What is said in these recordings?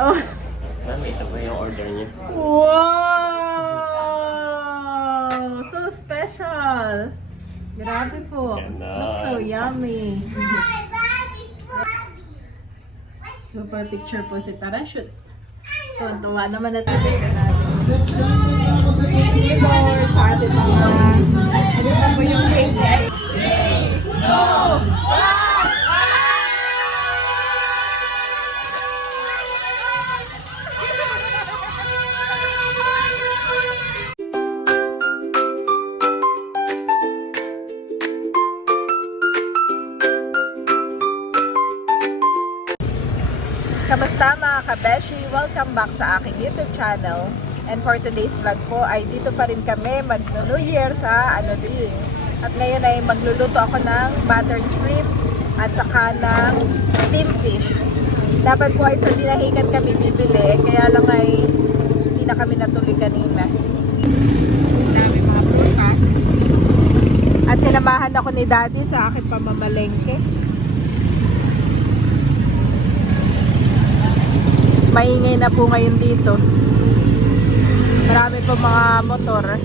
Oh. Ma'am, ito po yung order niyo. Wow! So special! Grabe po. Ganon. Looks so yummy. Super picture po si Tara. Shoot. Tuwan-tuwa naman natin. Thank you, Lord, sa ating mga ano pa po yung cake. Kamusta mga kabeshi? Welcome back sa aking YouTube channel. And for today's vlog po ay dito pa rin kami mag-New Year sa Anoding. At ngayon ay magluluto ako ng buttered shrimp at saka ng steam fish. Dapat po ay sa dinahigan kami bibili, kaya lang ay hindi na kami natuloy kanina. Dami mga prutas. At sinamahan ako ni Daddy sa aking pamamalengke. Maingay na po ngayon dito. Marami po mga motor.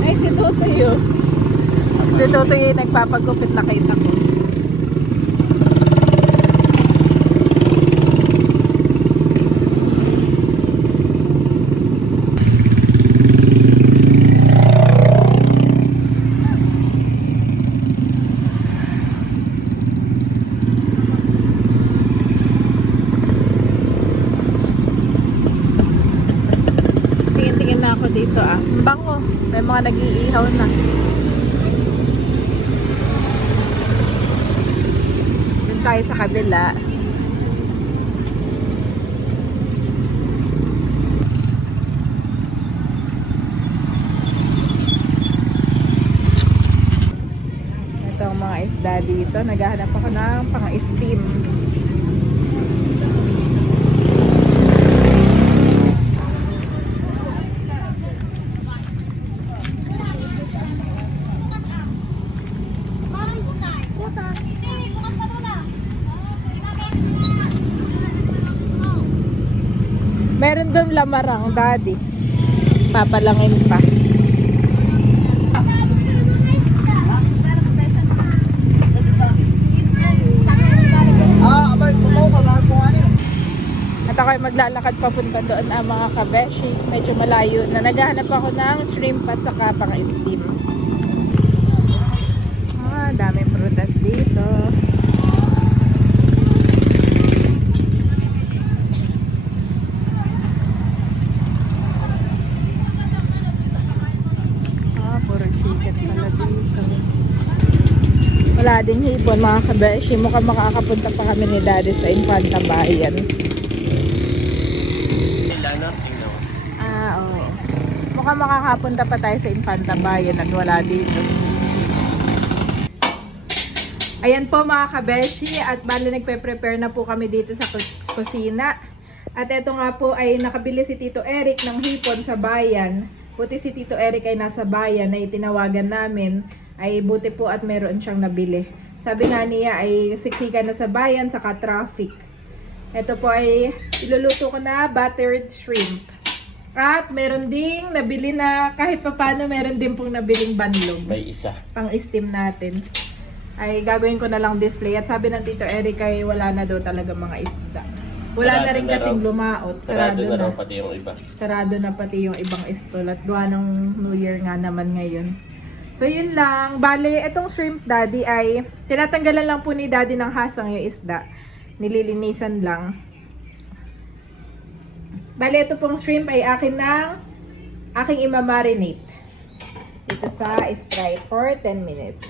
Ay, si Tutoy yun. Si Tutoy yung nagpapagupit, nakita ko. Ako dito ang bango, may mga nag-iihaw na. Doon tayo sa kabila. Ito ang mga isda dito, naghahanap ako ng pang-steam. Meron doon lamarang, Daddy. Papalangin pa. At ako ay maglalakad papunta doon ang mga kabeshi. Medyo malayo na. Naghahanap ako ng shrimp at saka pang-steam. Daming prutas dito. Wala ding hipon mga kabeshi. Mukhang makakapunta pa kami ni Daddy sa Infanta Bayan. Oo. Mukhang makakapunta pa tayo sa Infanta Bayan at wala dito. Ayan po mga kabeshi. At bali nagpe-prepare na po kami dito sa kusina. At eto nga po ay nakabili si Tito Eric ng hipon sa bayan. Buti si Tito Eric ay nasa bayan na itinawagan namin. Ay buti po at meron siyang nabili. Sabi nga niya ay siksikan na sa bayan saka traffic. Ito po ay iluluto ko na buttered shrimp. At meron ding nabili na kahit papano meron din pong nabiling banlog. May isa. Pang steam natin. Ay gagawin ko na lang display. At sabi ng Tito Eric ay wala na daw talaga mga isda. Wala na rin kasing lumaot. Sarado na. Pati yung iba. Sarado na pati yung ibang stall. At gawa ng New Year nga naman ngayon. So yun lang, bale itong shrimp Daddy ay tinatanggalan lang po ni Daddy ng hasang yung isda. Nililinisan lang. Bale ito pong shrimp ay aking imamarinate. Dito sa Sprite for 10 minutes.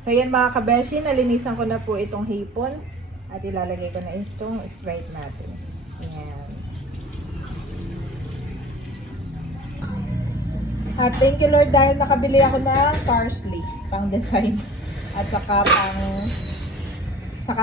So yan mga kabeshi, nalinisan ko na po itong hipon. At ilalagay ko na itong Sprite natin. Yan. At thank you Lord dahil nakabili ako ng parsley pang design at saka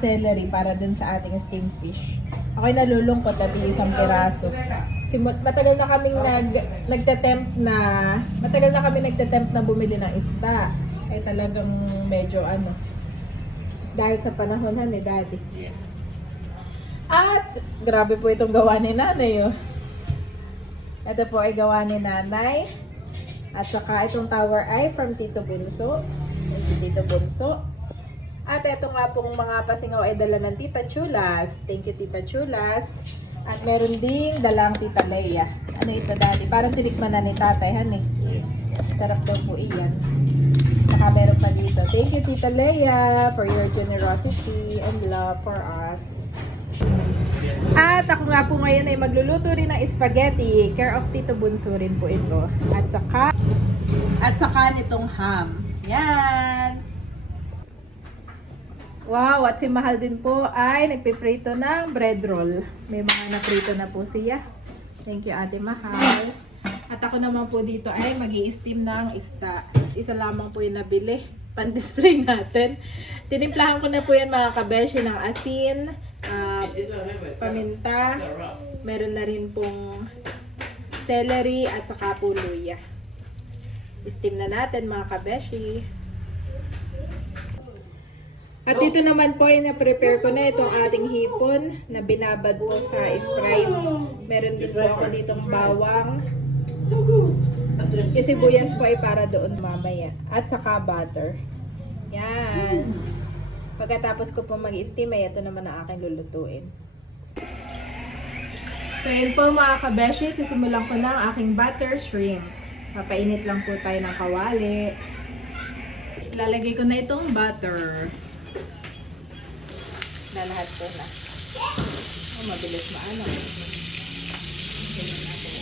celery para dun sa ating steamed fish. Ako'y nalulungkot at isang piraso. Matagal na kaming nagte-tempt na bumili ng isda. Ay talagang medyo dahil sa panahon ni Daddy. Yeah. At grabe po itong gawa ni Nanay. Oh. Ito po ay gawa ni Nanay. At saka itong tower ay from Tito Bunso. Thank you, Tito Bunso. At ito nga pong mga pasingaw ay dala ng Tita Chulas. Thank you, Tita Chulas. At meron ding dalang Tita Leia. Ano ito, Daddy? Parang tinikman na ni Tatay, honey. Sarap daw po iyan. Saka meron pa dito. Thank you, Tita Leia, for your generosity and love for us. At ako nga po ngayon ay magluluto rin ng spaghetti. Care of Tito Bunso rin po ito. At saka nitong ham. Yan! Wow! At si Mahal din po ay nagpiprito ng bread roll. May mga naprito na po siya. Thank you, Ate Mahal. At ako naman po dito ay mag-i-steam ng isda. Isa lamang po yung nabili. Pan-display natin. Tinimplahan ko na po yan mga kabeshi ng asin, paminta, meron na rin pong celery at saka po luya. I-steam na natin mga kabeshi. At dito naman po ay na-prepare ko na itong ating hipon na binabad po sa Sprite. Meron din po ako ditong bawang. Yung sibuyas po ay para doon mamaya. At saka butter. Yan. Pagkatapos ko po mag-steam, ay ito naman ang aking lulutuin. So yun po mga kabeshi, sisimulan ko na ang aking butter shrimp. Papainit lang po tayo ng kawali. Ilalagay ko na itong butter. Lalahat ko na. Oh, mabilis maano.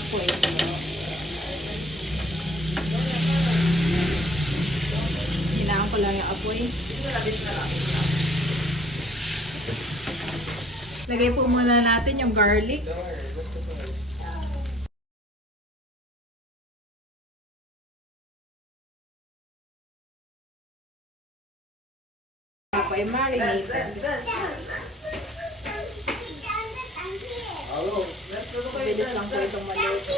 Ako ito. Hinaan ko lang yung apoy. Lagay po muna natin yung garlic. Ako ay marinated. Bilis lang po itong maluto.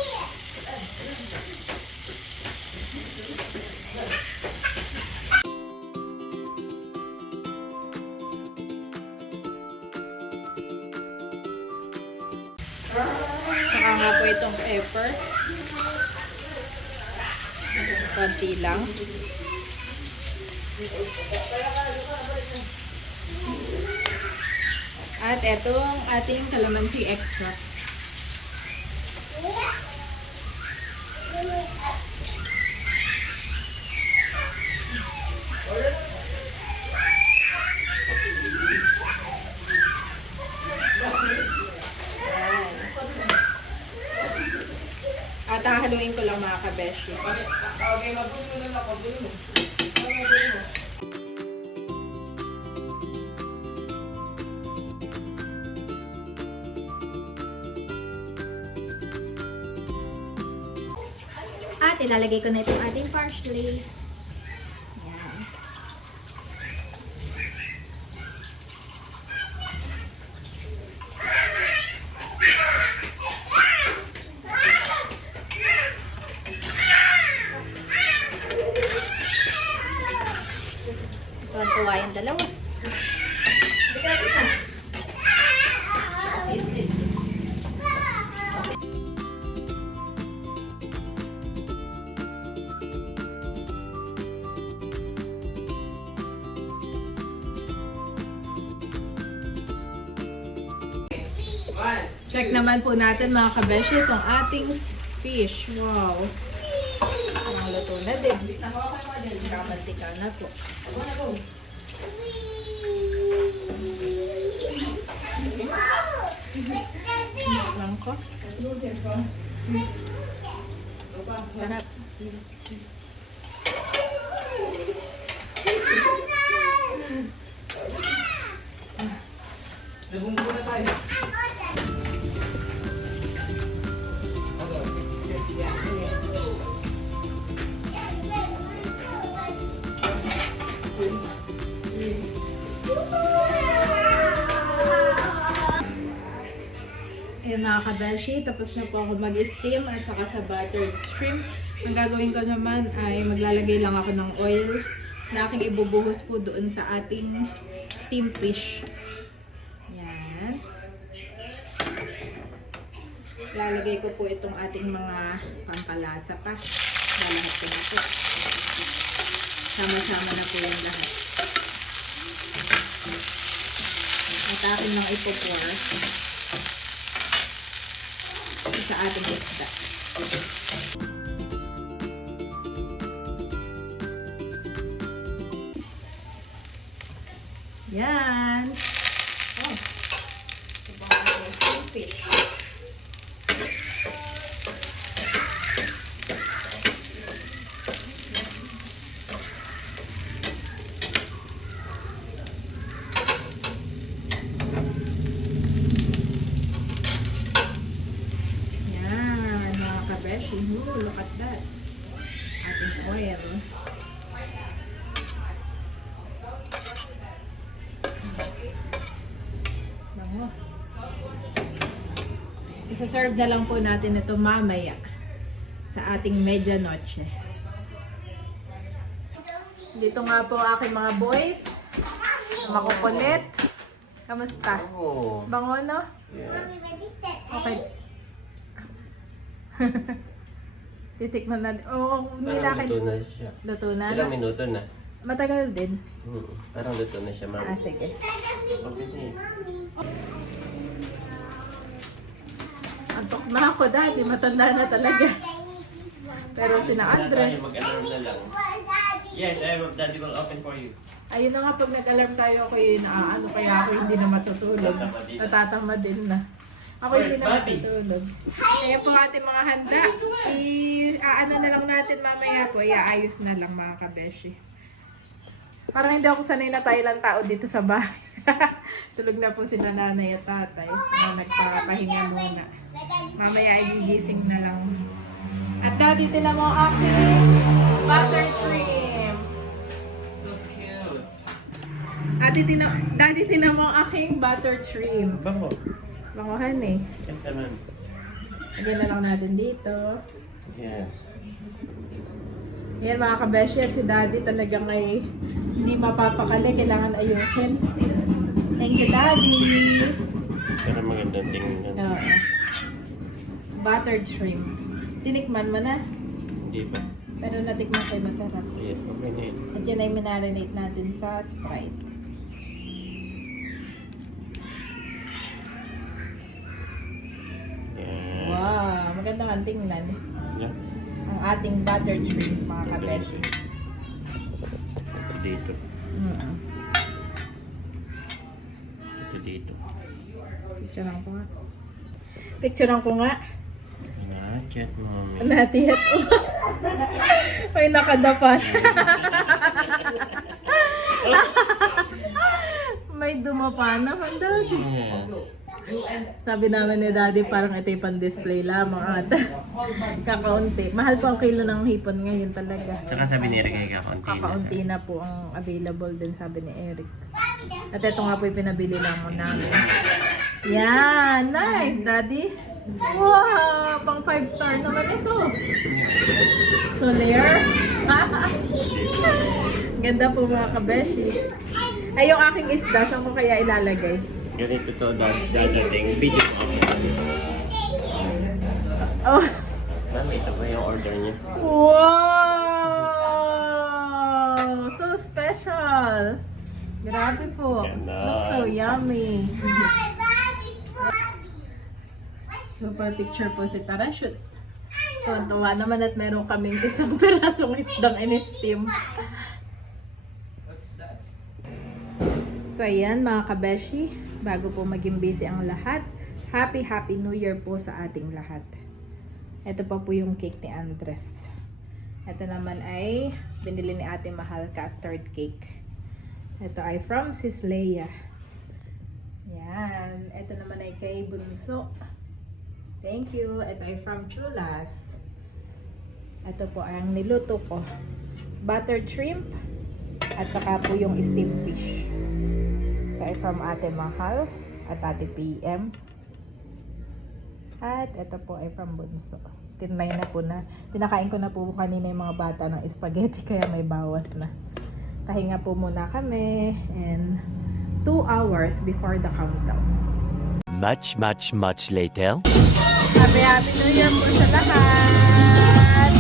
Saka nga po itong pepper. Konti lang. At itong ating calamansi extract. At hahaluin ko lang mga kabeshi. At ilalagay ko na itong ating parsley. Yan. Tuwan-tuwa yung dalawa. Check naman po natin mga kabeshi itong ating fish. Wow! Luto na din. Kamantika na po. Lang ko. Sarap. Nabunggo na tayo. Ayan mga kabeshi, tapos na po ako mag-steam at saka sa buttered shrimp. Ang gagawin ko naman ay maglalagay lang ako ng oil na aking ibubuhos po doon sa ating steamed fish. Yan. Lalagay ko po itong ating mga pangkalasa pa. Lahat ko na po. Sama-sama na po yung lahat. At akin lang ipo-pour sa ating isda. Yan. Oh. Ito ang ating fish. Yan, mga kabeshi. Look at that. Ating oil. Bango. Isa-serve na lang po natin ito mamaya sa ating medianoche. Dito nga po ang aking mga boys. Makukulit. Kamusta? Oh. Bango, no? Yeah. Okay. Titikman na. Oo, Parang nilakin. luto na siya. Luto na? Ilang minuto na? Matagal din. Parang luto na siya, ma'am. Ah, sige. Pabilis. Antok na ako, daddy. Matanda na talaga. Pero sina Andres. Tayo, mag-alarm na lang. Yes, daddy will open for you. Ayun na nga, pag nag-alarm tayo ako yun, ano kaya ako hindi na matutulog. Natatama din na. Ako hindi na matutulog. Kaya po ating mga handa, ano na lang natin mamaya po, iaayos na lang mga kabeshi. Parang hindi ako sanay na tayo lang tao dito sa bahay. Tulog na po sila nanay at tatay na nagpapahinga muna. Mamaya ay gigising na lang. At daddy, tinan mo ang aking butter shrimp. So cute. Daddy, tinan mo ang aking butter shrimp. Bango. Bangohan eh. Kanta man. Lagyan na lang natin dito. Yes. Yan mga kabeshi, at si daddy talagang ay hindi mapapakali. Kailangan ayusin. Thank you, daddy. Pero magandang tingnan. Oo. Buttered shrimp. Tinikman mo na. Hindi ba? Pero natikman ko masarap. Yes, okay na yun. At yan ay minarinate natin sa Sprite. Yan. Wow, maganda kang tingnan. Yeah. Ang ating buttered shrimp, mga kabeshi. Ito dito. Mm. Ito dito. Picturean ko nga. Picturean ko nga. Chat, mommy. Natiyat. Ay, nakadapan. May dumapa naman, daddy. Yes. Sabi namin ni daddy, parang ito yung pan-display lamang ata. Kakaunti. Mahal po ang kilo ng hipon ngayon talaga. Tsaka sabi ni Eric ay kakaunti na. Kakaunti na po ang available din, sabi ni Eric. At ito nga po yung pinabili lang mo namin. Yan! Nice, daddy! Wow! Pang 5-star naman ito. Soler. Ganda po mga kabeshi. Ay, yung aking isda, saan ko kaya ilalagay? Ganito to dadating. Video ko. Oh! Mami, ito ba yung order niyo? Wow! So special! Grabe po. Ganda. Looks so yummy. Super picture po si Parachute. Tuwa naman at meron kaming isang pirasong isdang in-steam. So ayan mga kabeshi, bago po maging busy ang lahat, Happy New Year po sa ating lahat. Ito pa po yung cake ni Andres. Ito naman ay binili ni Ate Mahal custard cake. Ito ay from Sis Leia. Yan. Ito naman ay kay Bunso. Thank you. Ito ay from Chulas. Ito po ang niluto ko. Buttered shrimp. At saka po yung steamed fish. Ito ay from Ate Mahal at Ate PM. At ito po ay pambunso. Tinry na po na. Pinakain ko na po kanina yung mga bata ng spaghetti kaya may bawas na. Pahinga po muna kami and 2 hours before the countdown. Much later. Happy New Year po sa lahat!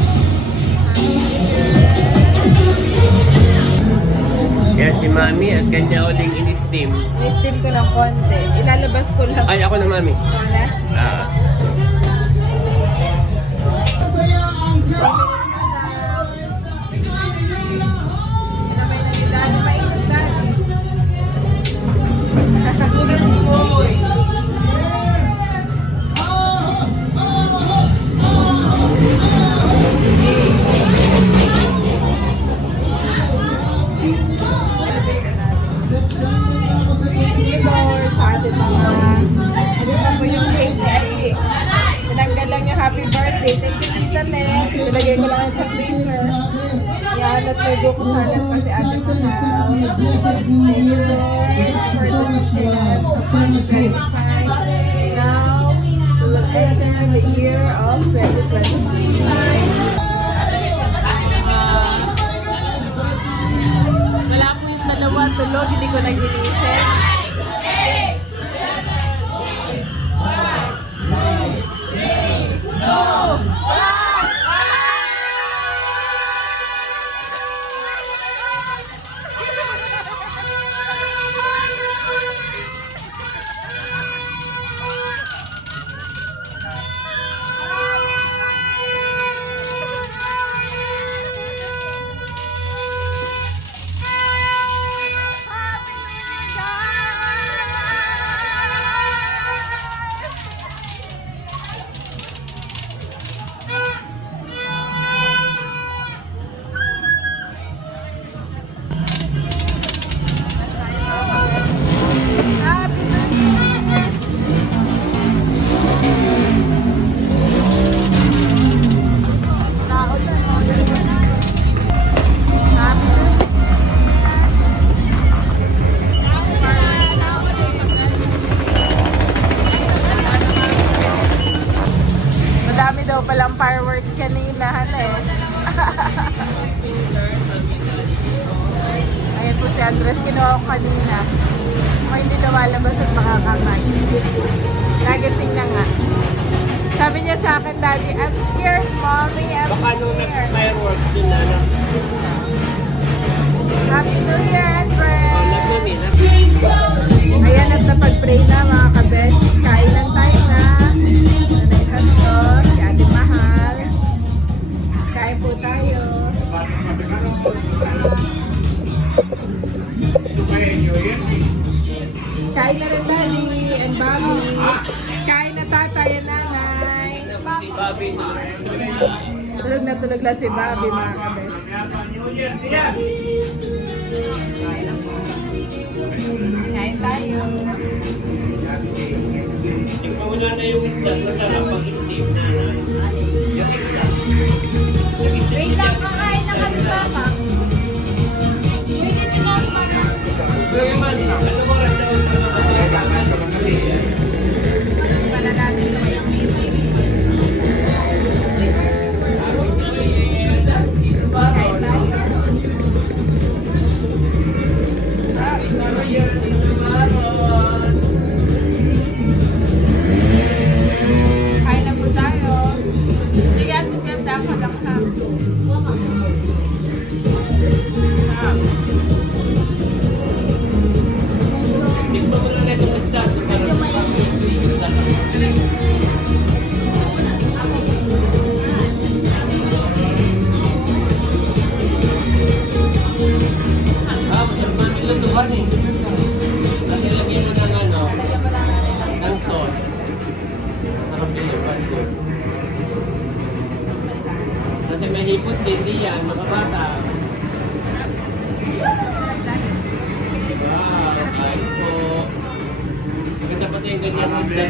Yan si Mami at kanya uling in-steam. I-steam ko ng konti. Ilalabas ko lang. Ay, ako na Mami. Wala. Ah. Tinanggal lang yung happy birthday. Thank you, Tita Net. Nilagay ko lang yan sa freezer. Yan, at may buko salad pa si Ate Mahal. Thank you, Lord, for the sustenance of 2025. Now, we will enter the year of 2026. Wala po yung dalawa tulog, hindi ko naginisip. Madami daw palang fireworks kanina, Ayan po si Andres, kinuha ko kanina. Kung hindi lumalabas at makakaman. Nagising na nga. Sabi niya sa akin, Daddy, I'm scared, Mommy, I'm Baka nung scared. nag-fireworks din na lang. Happy New Year, Andres! Oh, nag-mami na. Ayan at napag-pray na mga kabet. Kainan tayo na. Nanay Kanto, si Ate Mahal. Kain po tayo. Kain na rin Daddy and Mommy. Kain na tatay and nanay. Si Bobby na. Tulog lang si Bobby mga kabet. Kain tayo. Ikaw wala na yung isda. Masarap pag-steam na. Yung isda. Wait lang, kakain na kami, Papa. Pwede din ako, Papa. Ano ba rin daw? Kain tayo. Kain na po tayo. Sige, at ganda ka lang ha. Tingnan mo lang itong isda. Masarap namin lutuhan eh. Kasi lagyan mo ng ng sauce. Masarap din yung panto. Kasi may hipot din, di yan, mga bata. Wow, kain po. Maganda pa tayo ganyan ang isda,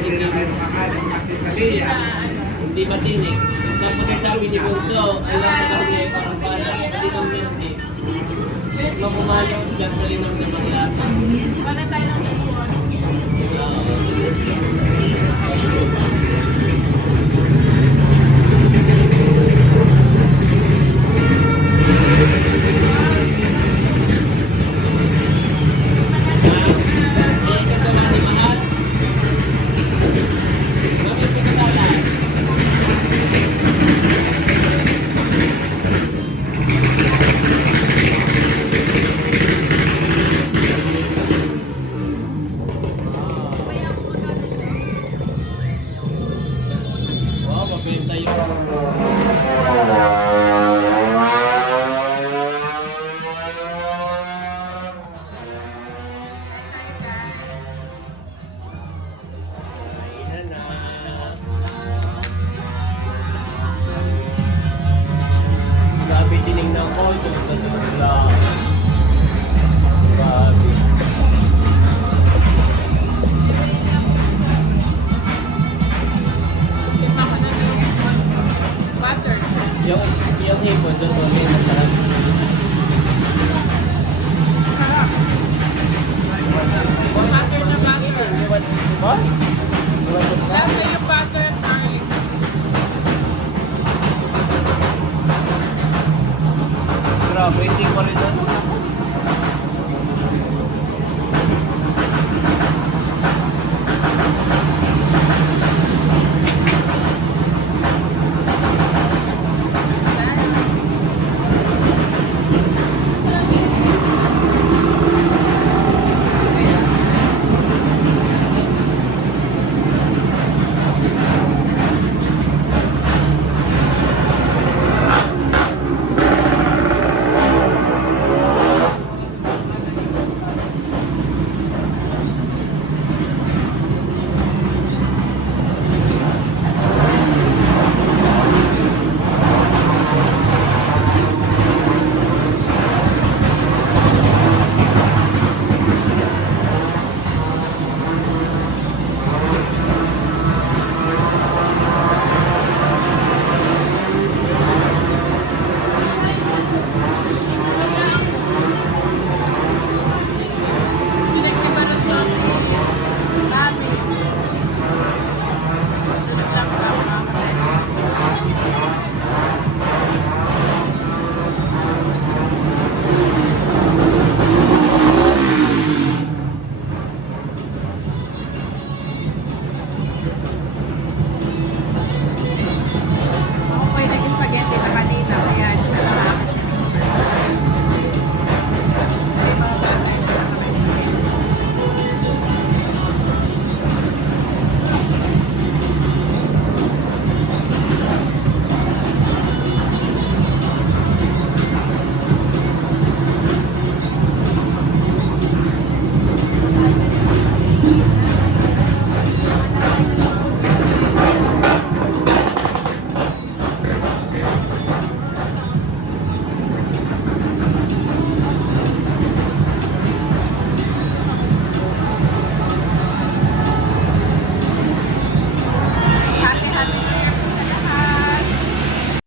hindi matinig. Tapos sabi ni Bunso, alam ko daw niya parang bala, malinong hindi. Magumalaw dyan sa linong na maglasa. Wala tayo ng Wow, mabenta yun. Ayan na. Grabe, tinignan ko. Yung ganun lang. Grabe. Butter. Yung hipon doon doon yung masarap. Butter na butter. What? Lasa yung butter and garlic. Grabe, hindi ko rin ano.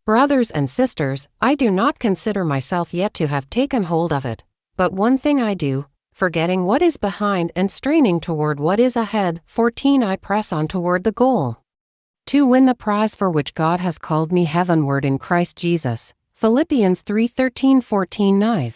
Brothers and sisters, I do not consider myself yet to have taken hold of it. But one thing I do, forgetting what is behind and straining toward what is ahead, 14 I press on toward the goal. To win the prize for which God has called me heavenward in Christ Jesus. Philippians 3:13-14 9.